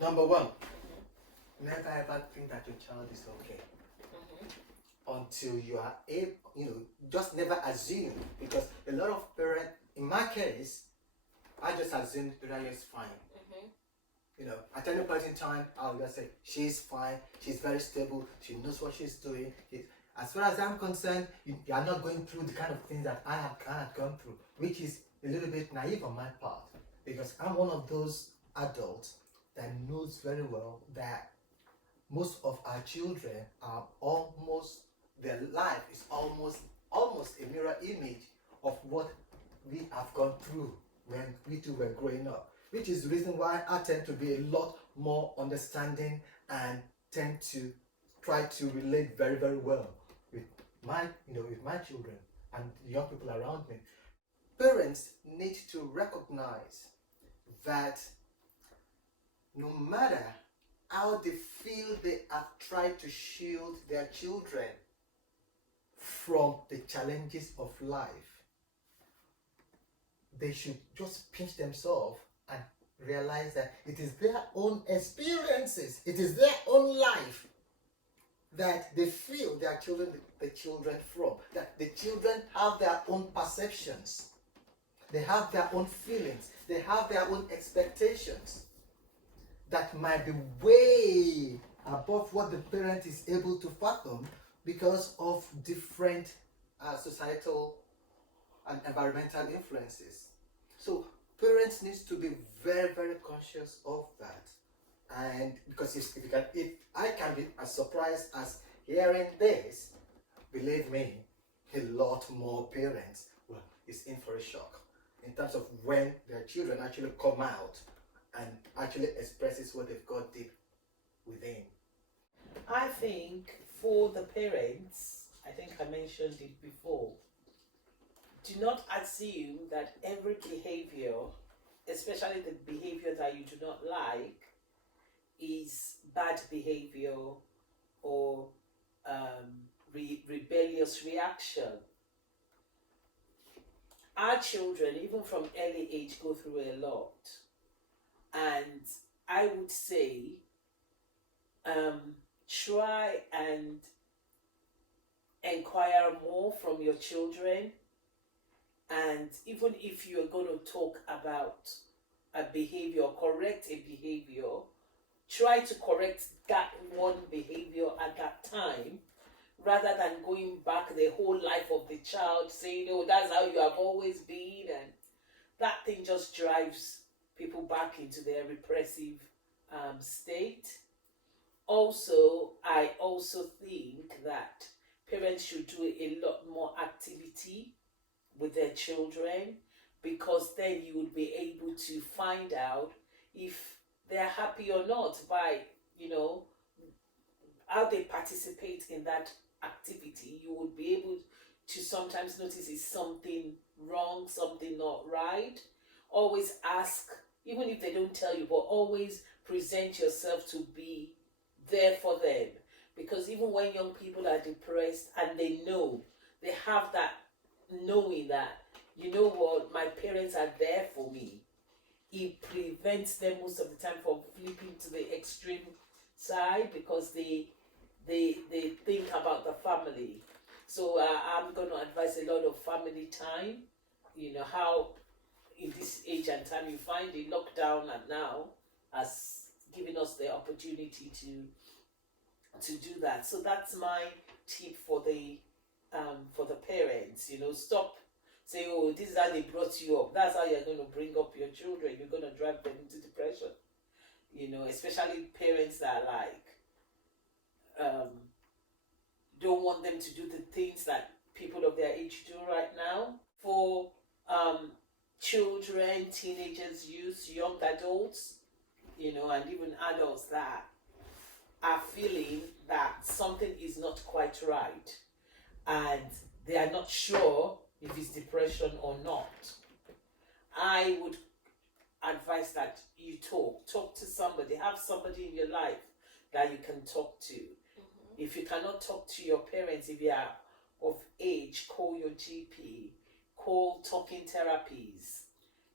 Number one, never ever think that your child is okay until you are able, just never assume, because a lot of parents, in my case, I just assumed that is fine. At any point in time, I'll just say, she's fine, she's very stable, she knows what she's doing. As far as I'm concerned, you are not going through the kind of things that I have gone through, which is a little bit naive on my part, because I'm one of those adults that knows very well that most of our children are their life is almost a mirror image of what we have gone through when we too were growing up, which is the reason why I tend to be a lot more understanding and tend to try to relate very, very well with my children and the young people around me. Parents need to recognize that no matter how they feel they have tried to shield their children from the challenges of life, they should just pinch themselves and realize that it is their own experiences, it is their own life that they feel their children, the children from. That the children have their own perceptions, they have their own feelings, they have their own expectations that might be way above what the parent is able to fathom because of different societal and environmental influences. So parents need to be very, very conscious of that. And because if I can be as surprised as hearing this, believe me, a lot more parents is in for a shock in terms of when their children actually come out and actually expresses what they've got deep within. I think for the parents, I think I mentioned it before, do not assume that every behavior, especially the behavior that you do not like, is bad behavior or rebellious reaction. Our children, even from early age, go through a lot. And I would say, try and inquire more from your children. And even if you're going to talk about a behavior, correct a behavior, try to correct that one behavior at that time, rather than going back the whole life of the child, saying, oh, that's how you have always been. And that thing just drives people back into their repressive state. Also, I also think that parents should do a lot more activity with their children, because then you would be able to find out if they're happy or not by, how they participate in that activity. You would be able to sometimes notice is something wrong, something not right. Always ask, even if they don't tell you, but always present yourself to be there for them. Because even when young people are depressed and they know, they have that knowing that, you know what, my parents are there for me, it prevents them most of the time from flipping to the extreme side, because they think about the family. So I'm going to advise a lot of family time. How in this age and time you find the lockdown and now has given us the opportunity to do that. So that's my tip for the parents. Stop saying, oh, this is how they brought you up. That's how you're going to bring up your children. You're going to drive them into depression. Especially parents that are like don't want them to do the things that people of their age do right now. For children, teenagers, youth, young adults, and even adults that are feeling that something is not quite right and they are not sure if it's depression or not, I would advise that you talk to somebody, have somebody in your life that you can talk to. if you cannot talk to your parents, if you are of age, call your GP, call talking therapies.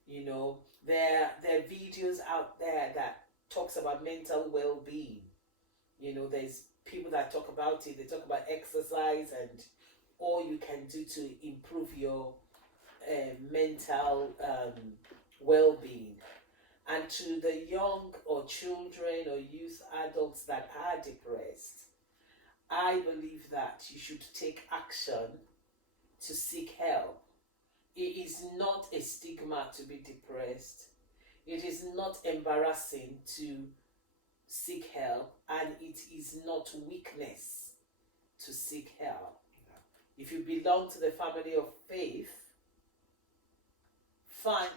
You know, there are videos out there that talks about mental well-being. You know, there's people that talk about it. They talk about exercise and all you can do to improve your mental well-being. And to the young or children or youth adults that are depressed, I believe that you should take action to seek help. It is not a stigma to be depressed. It is not embarrassing to seek help, and it is not weakness to seek help. If you belong to the family of faith, find.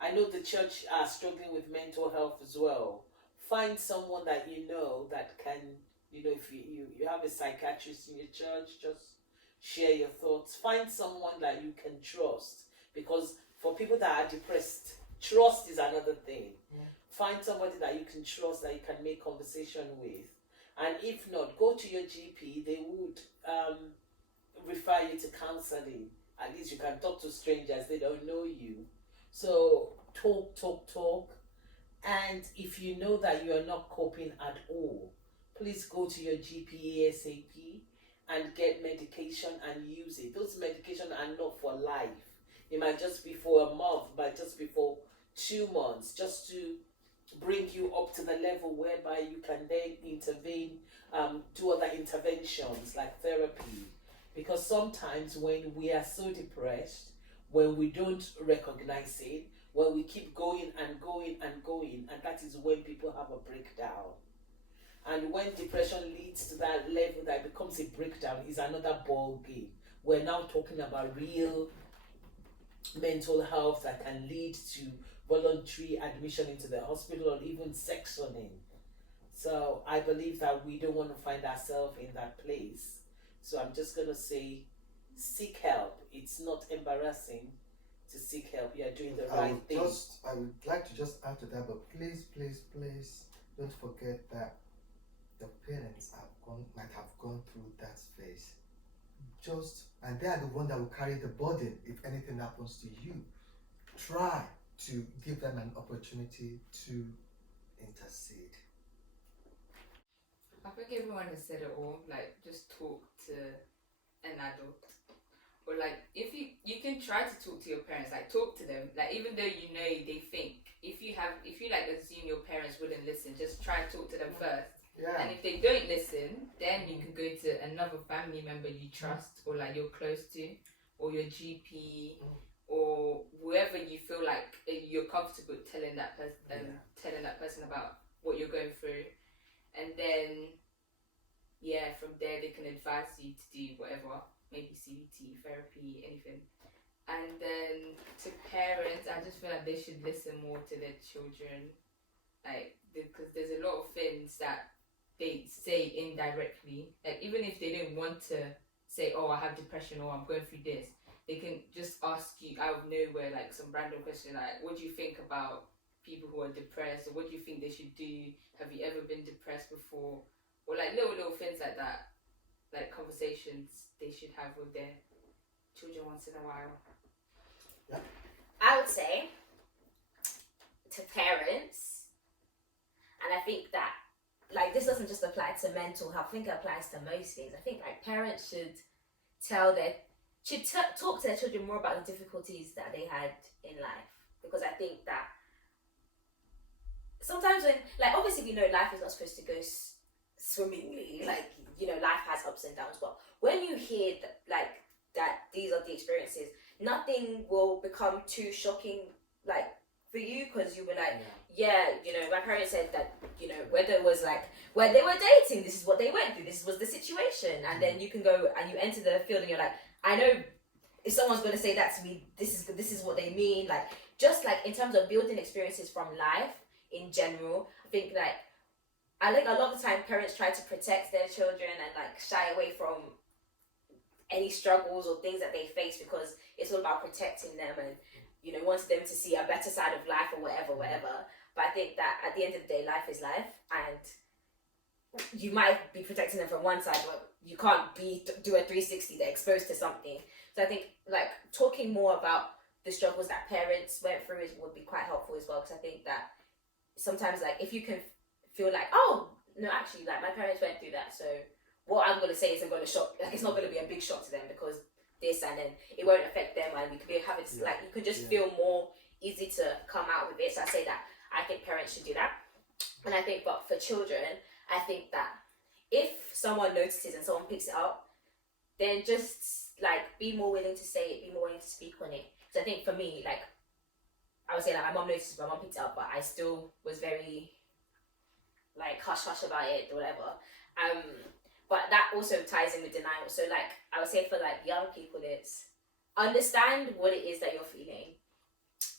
I know the church are struggling with mental health as well. Find someone that you know that can, if you have a psychiatrist in your church, just share your thoughts. Find someone that you can trust, because for people that are depressed, trust is another thing. Find somebody that you can trust, that you can make conversation with. And if not, go to your GP. They would refer you to counseling. At least you can talk to strangers. They don't know you. So talk. And if you know that you are not coping at all, please go to your GP ASAP and get medication and use it. Those medications are not for life. It might just be for a month, might just be for 2 months, just to bring you up to the level whereby you can then intervene, do other interventions like therapy. Because sometimes when we are so depressed, when we don't recognize it, when we keep going, and that is when people have a breakdown. And when depression leads to that level that becomes a breakdown, is another ball game. We're now talking about real mental health that can lead to voluntary admission into the hospital or even sectioning. So I believe that we don't want to find ourselves in that place. So I'm just going to say, seek help. It's not embarrassing to seek help. You are doing the right thing. I would like to just add to that, but please don't forget that the parents might have gone through that phase. And they are the one that will carry the burden if anything happens to you. Try to give them an opportunity to intercede. I think everyone has said it all. Like, just talk to an adult, or like if you can try to talk to your parents. Like, talk to them. Like, even though you know they think, if you like assume your parents wouldn't listen, just try and talk to them first. Yeah. And if they don't listen, then you can go to another family member you trust, or like you're close to, or your GP, or whoever you feel like you're comfortable telling that person about what you're going through. And then, from there they can advise you to do whatever, maybe CBT, therapy, anything. And then to parents, I just feel like they should listen more to their children, like, because there's a lot of things that they say indirectly. Like, even if they don't want to say, oh, I have depression, or I'm going through this, they can just ask you out of nowhere, like, some random question, like, what do you think about people who are depressed, or what do you think they should do? Have you ever been depressed before? Or like little things like that, like conversations they should have with their children once in a while. Yeah. I would say to parents, and I think that, like, this doesn't just apply to mental health, I think it applies to most things. I think, like, parents should talk to their children more about the difficulties that they had in life, because I think that sometimes when, like, obviously we know life is not supposed to go swimmingly, like, life has ups and downs, but when you hear that these are the experiences, nothing will become too shocking, like, for you, because you were like, my parents said that, whether it was like where they were dating, this is what they went through, this was the situation, and then you can go and you enter the field and you're like, I know if someone's going to say that to me, this is what they mean. Like, just like in terms of building experiences from life in general, I think a lot of the time parents try to protect their children and like shy away from any struggles or things that they face, because it's all about protecting them and wanting them to see a better side of life or whatever. But I think that at the end of the day, life is life, and you might be protecting them from one side, but you can't do a 360. They're exposed to something. So I think like talking more about the struggles that parents went through would be quite helpful as well, because I think that sometimes like if you can feel like, oh no, actually like my parents went through that, so what I'm gonna say isn't gonna shock, like it's not gonna be a big shock to them because this, and then it won't affect them, and we could be having like you could just feel more easy to come out with it. So I say that I think parents should do that. And I think, but for children, I think that if someone notices and someone picks it up, then just like be more willing to say it, be more willing to speak on it. So I think for me, like I would say like my mom noticed, my mom picked it up, but I still was very like hush hush about it or whatever. But that also ties in with denial. So like I would say for like young people, it's understand what it is that you're feeling.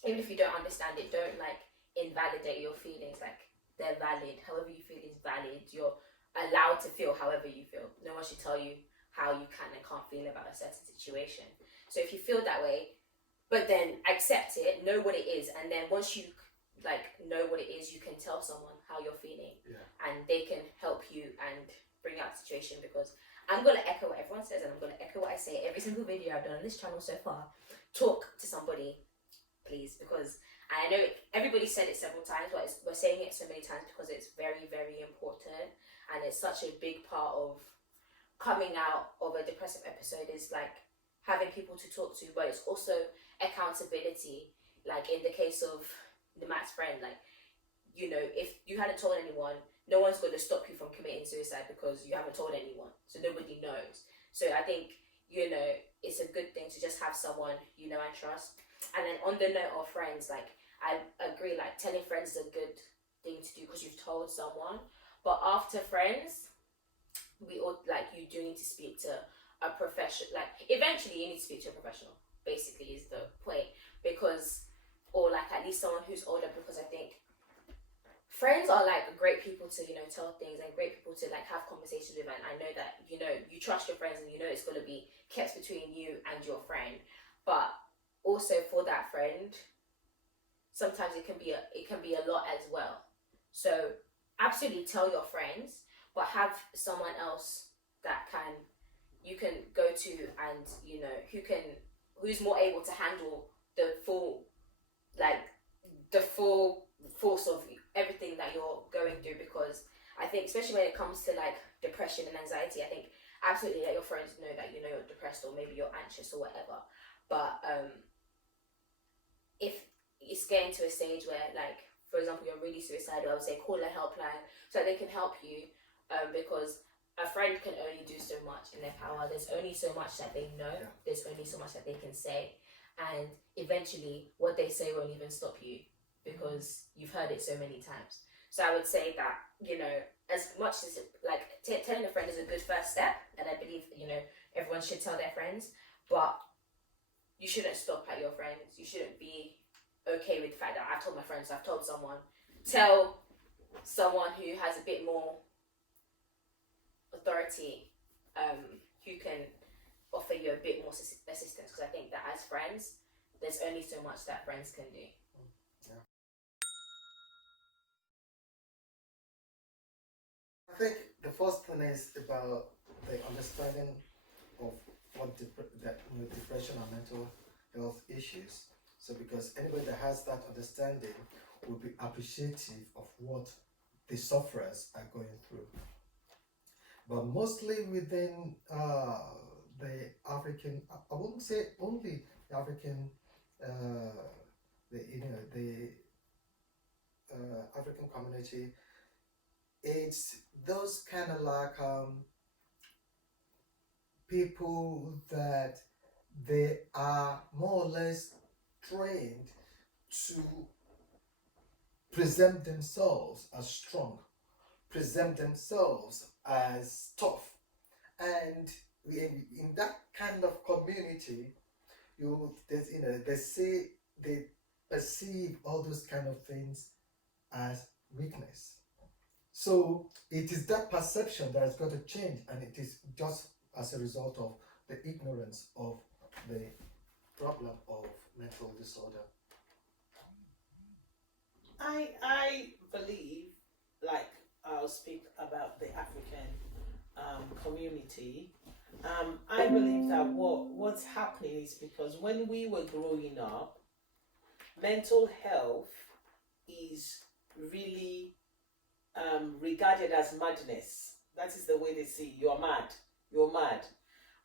Even if you don't understand it, don't like invalidate your feelings. Like they're valid. However you feel is valid. You're allowed to feel however you feel. No one should tell you how you can and can't feel about a certain situation. So if you feel that way, but then accept it, know what it is, and then once you like know what it is, you can tell someone how you're feeling, and they can help you and bring out the situation. Because I'm gonna echo what everyone says, and I'm gonna echo what I say every single video I've done on this channel so far. Talk to somebody, please, because I know everybody said it several times, but we're saying it so many times because it's very, very important, and it's such a big part of coming out of a depressive episode is like having people to talk to, but it's also accountability. Like in the case of the Matt's friend, like, you know, if you hadn't told anyone, no one's going to stop you from committing suicide because you haven't told anyone, so nobody knows. So I think, you know, it's a good thing to just have someone you know and trust. And then on the note of friends, like I agree, like telling friends is a good thing to do because you've told someone, but after friends, we all like you do need to speak to a professional. Like eventually you need to speak to a professional, basically is the point, because, or like at least someone who's older, because I think friends are like great people to, you know, tell things, and great people to like have conversations with, and I know that, you know, you trust your friends and you know it's going to be kept between you and your friend. But also for that friend, sometimes it can be a lot as well. So absolutely tell your friends, but have someone else that you can go to, and you know who's more able to handle the full force of everything that you're going through. Because I think especially when it comes to like depression and anxiety, I think absolutely let your friends know that, you know, you're depressed or maybe you're anxious or whatever. But if it's getting to a stage where, like, for example, you're really suicidal, I would say call a helpline so that they can help you, because a friend can only do so much in their power. There's only so much that they know. There's only so much that they can say, and eventually what they say won't even stop you because you've heard it so many times. So I would say that, you know, as much as like telling a friend is a good first step, and I believe, you know, everyone should tell their friends, but you shouldn't stop at your friends. You shouldn't be okay with the fact that I've told my friends, I've told someone. Tell someone who has a bit more authority, who can offer you a bit more assistance, because I think that as friends, there's only so much that friends can do. I think the first thing is about the understanding of what depression and mental health issues. So because anybody that has that understanding will be appreciative of what the sufferers are going through. But mostly within the African, I wouldn't say only the African, the African community, it's those kind of like people that they are more or less trained to present themselves as strong, present themselves as tough, and in that kind of community, they perceive all those kind of things as weakness. So it is that perception that has got to change, and it is just as a result of the ignorance of the problem of mental disorder. I believe, like, I'll speak about the African community. I believe that what's happening is because when we were growing up, mental health is really regarded as madness. That is the way they see you're mad. You're mad.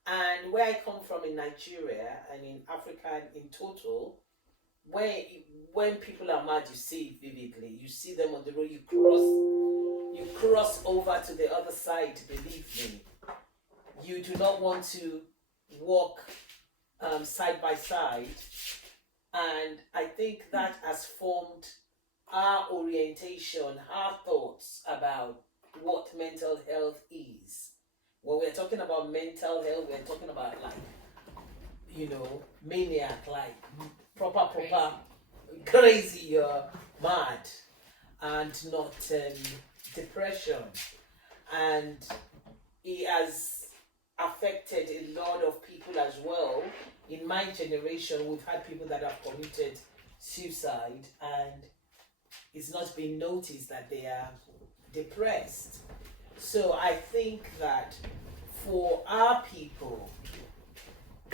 And where I come from in Nigeria and in Africa in total, when people are mad, you see it vividly. You see them on the road. You cross over to the other side. Believe me, you do not want to walk side by side. And I think that has formed our orientation, our thoughts about what mental health is. When we're talking about mental health, we're talking about maniac, like proper crazy, mad, and not depression. And it has affected a lot of people as well. In my generation, we've had people that have committed suicide, and it's not been noticed that they are depressed. So I think that for our people,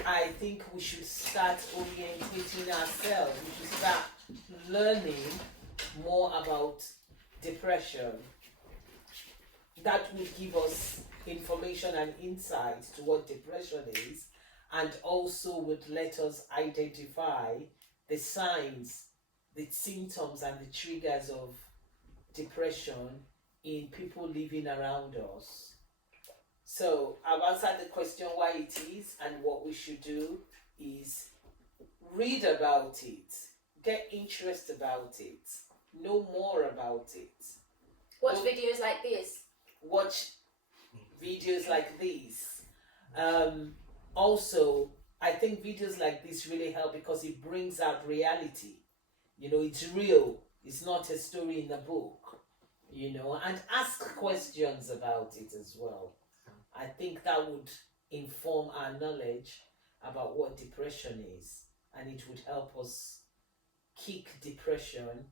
I think we should start orientating ourselves. We should start learning more about depression. That will give us information and insight to what depression is, and also would let us identify the signs, the symptoms, and the triggers of depression in people living around us. So I've answered the question why it is, and what we should do is read about it, get interest about it, know more about it. Watch videos like this. Watch videos like these. Also, I think videos like this really help because it brings out reality. It's real. It's not a story in a book. And ask questions about it as well. I think that would inform our knowledge about what depression is, and it would help us kick depression,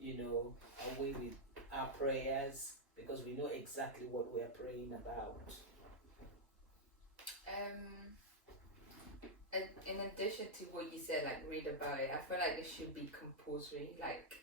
away with our prayers, because we know exactly what we are praying about. In addition to what you said, like read about it, I feel like it should be compulsory, like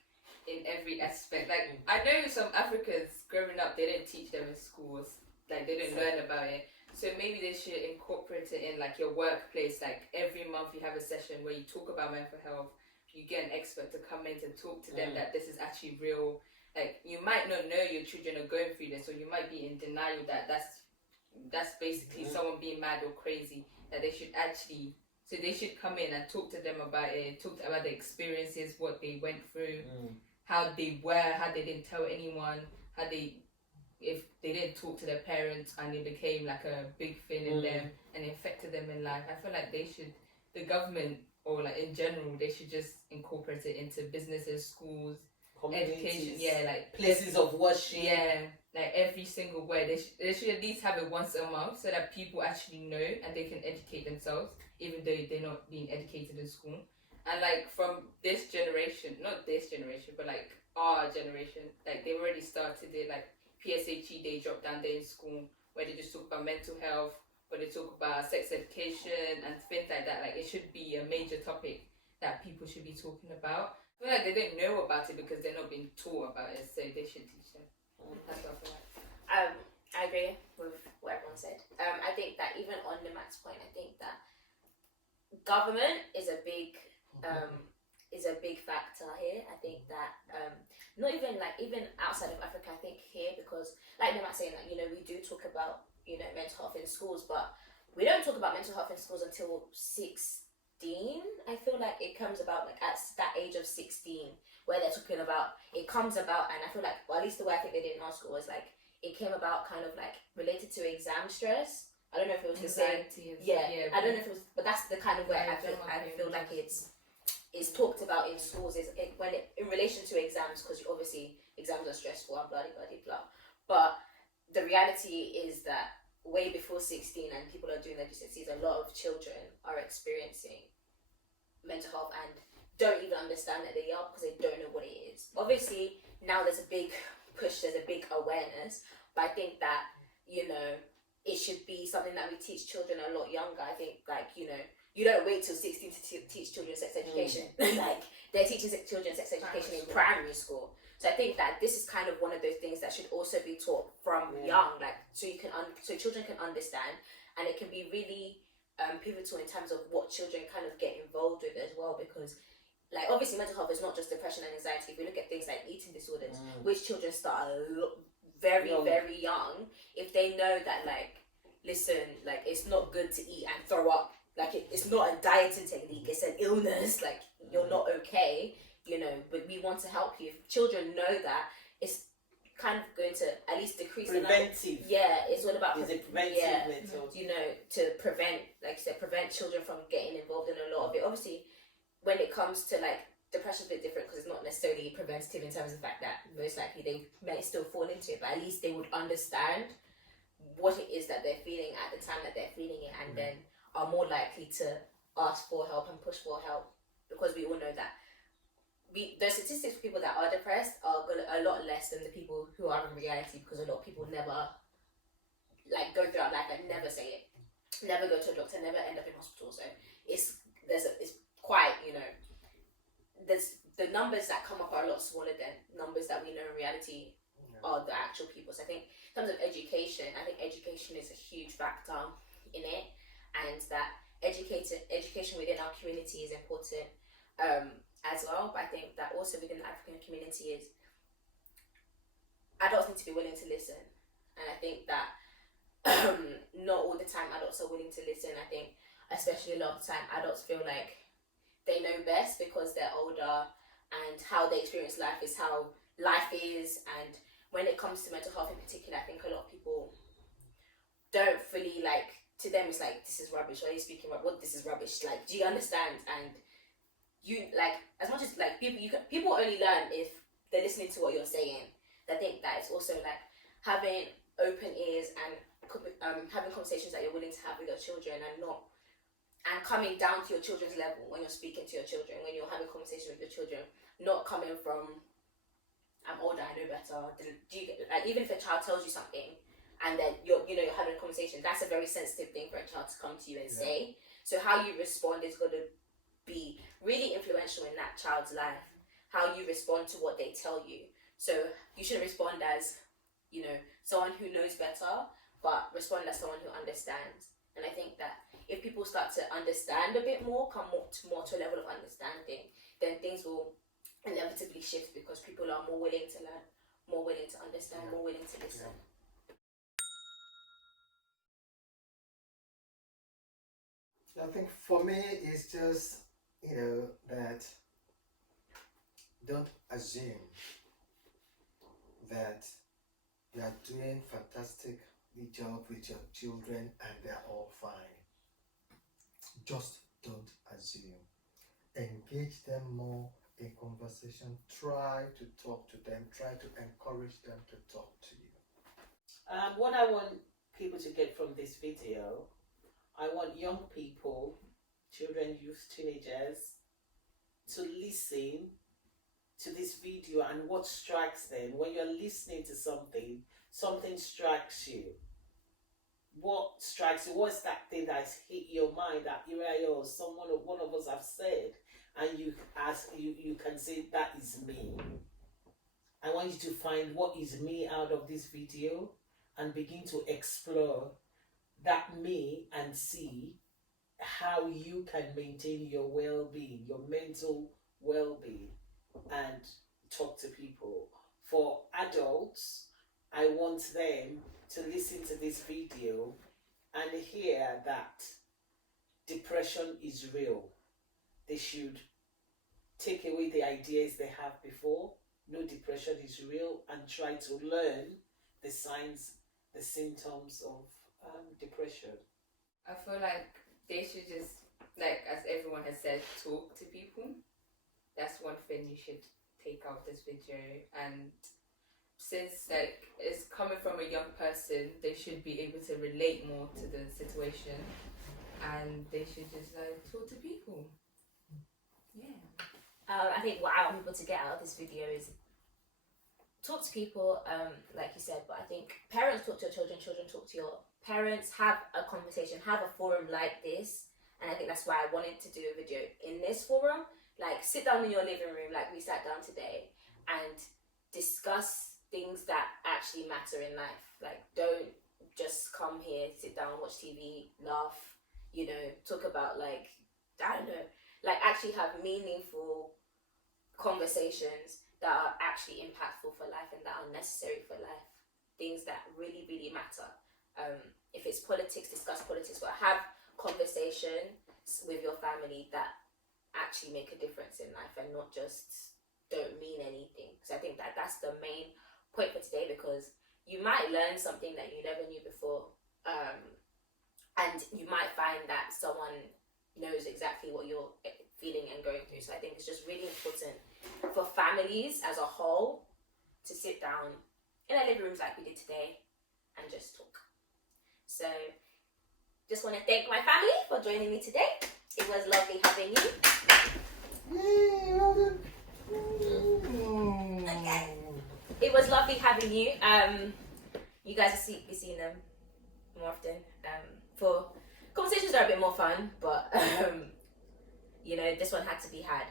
in every aspect. Like I know some Africans growing up, they didn't teach them in schools, like they didn't learn about it. So maybe they should incorporate it in like your workplace. Like every month you have a session where you talk about mental health. You get an expert to come in to talk to them that this is actually real. Like you might not know your children are going through this, or you might be in denial that that's basically someone being mad or crazy. That they should actually, so they should come in and talk to them about it, talk about the experiences, what they went through, how they were, how they didn't tell anyone, if they didn't talk to their parents and it became like a big thing in them and it affected them in life. I feel like the government, or like in general, they should just incorporate it into businesses, schools, education, like places of worship. Like every single word. They should at least have it once a month so that people actually know and they can educate themselves, even though they're not being educated in school. And like from this generation, not this generation, but like our generation, like they've already started it, like PSHE, they drop down there in school where they just talk about mental health, where they talk about sex education and things like that. Like it should be a major topic that people should be talking about. I feel like they don't know about it because they're not being taught about it, so they should teach them. That's what I feel like. I agree with what everyone said. I think that even on the Matt's point, I think that government is a big factor here. I think that not even outside of Africa, I think here, because like the Matt saying that, we do talk about, mental health in schools, but we don't talk about mental health in schools until 16. I feel like it comes about like at that age of 16 where they're talking about, it comes about, and I feel like, well, at least the way I think they did in our school was like, it came about kind of like related to exam stress. I don't know if it was the same. I don't know if it was, but that's the kind of way I feel like it's talked about in schools in relation to exams, because obviously exams are stressful and blah blah blah blah. But the reality is that way before 16 and people are doing their GCSEs, a lot of children are experiencing mental health and don't even understand that they are, because they don't know what it is. Obviously now there's a big pushed as a big awareness. But I think that, you know, it should be something that we teach children a lot younger. I think, like, you know, you don't wait till 16 to teach children sex education. Like, they're teaching children sex education in primary school. So I think that this is kind of one of those things that should also be taught from young, like, so you can so children can understand, and it can be really pivotal in terms of what children kind of get involved with as well, because, like, obviously mental health is not just depression and anxiety. If we look at things like eating disorders, which children start very young, if they know that, like, listen, like, it's not good to eat and throw up, like, it's not a dieting technique, it's an illness, like, you're not okay, you know, but we want to help you. If children know that, it's kind of going to at least decrease preventive. It's all about It's a preventive method. you know, to prevent, like you said, prevent children from getting involved in a lot of it. Obviously, when it comes to, like, depression's a bit different because it's not necessarily preventative in terms of the fact that most likely they may still fall into it, but at least they would understand what it is that they're feeling at the time that they're feeling it, and then are more likely to ask for help and push for help, because we all know that the statistics for people that are depressed are a lot less than the people who are in reality, because a lot of people never, like, go throughout life and never say it, never go to a doctor, never end up in hospital. So it's quite, you know, there's the numbers that come up are a lot smaller than numbers that we know in reality are the actual people. So I think in terms of education, I think education is a huge factor in it, and that education within our community is important as well. But I think that also within the African community is adults need to be willing to listen, and I think that not all the time adults are willing to listen. I think especially a lot of the time adults feel like they know best because they're older, and how they experience life is how life is. And when it comes to mental health in particular, I think a lot of people don't fully, like, to them it's like, this is rubbish, why are you speaking about what, this is rubbish, like, do you understand? And you, like, as much as, like, people only learn if they're listening to what you're saying. I think that it's also, like, having open ears and having conversations that you're willing to have with your children, and coming down to your children's level when you're speaking to your children, when you're having conversations with your children, not coming from, I'm older, I know better. Like, even if a child tells you something and then you're having a conversation, that's a very sensitive thing for a child to come to you and say. So how you respond is going to be really influential in that child's life. How you respond to what they tell you. So you shouldn't respond as, you know, someone who knows better, but respond as someone who understands. And I think that if people start to understand a bit more, come more to a level of understanding, then things will inevitably shift, because people are more willing to learn, more willing to understand, more willing to listen. I think for me, it's just, you know, that don't assume that you are doing fantastic job with your children and they're all fine. Just don't assume. Engage them more in conversation. Try to talk to them. Try to encourage them to talk to you. What I want people to get from this video, I want young people, children, youth, teenagers, to listen to this video, and what strikes them. When you're listening to something, something strikes you. What strikes you? What's that thing that's hit your mind, that area or one of us have said, and you can say, that is me. I want you to find what is me out of this video and begin to explore that me and see how you can maintain your well-being, your mental well-being, and talk to people. For adults, I want them to listen to this video and hear that depression is real. They should take away the ideas they have before. No, depression is real, and try to learn the signs, the symptoms of depression. I feel like they should just, like, as everyone has said, talk to people. That's one thing you should take out of this video. And since, like, it's coming from a young person, they should be able to relate more to the situation, and they should just, like, talk to people. Yeah. I think what I want people to get out of this video is talk to people, like you said, but I think parents talk to your children, children talk to your parents, have a conversation, have a forum like this. And I think that's why I wanted to do a video in this forum. Like, sit down in your living room like we sat down today and discuss things that actually matter in life. Like, don't just come here, sit down, watch TV, laugh, you know, talk about, like, I don't know, like, actually have meaningful conversations that are actually impactful for life and that are necessary for life. Things that really, really matter. If it's politics, discuss politics, but have conversations with your family that actually make a difference in life and not just don't mean anything. So I think that that's the main point for today, because you might learn something that you never knew before, and you might find that someone knows exactly what you're feeling and going through. So I think it's just really important for families as a whole to sit down in our living rooms like we did today and just talk. So just want to thank my family for joining me today. It was lovely having you. Yay, well done. Okay. It was lovely having you. You guys will be seeing them more often. For conversations that are a bit more fun, but you know, this one had to be had.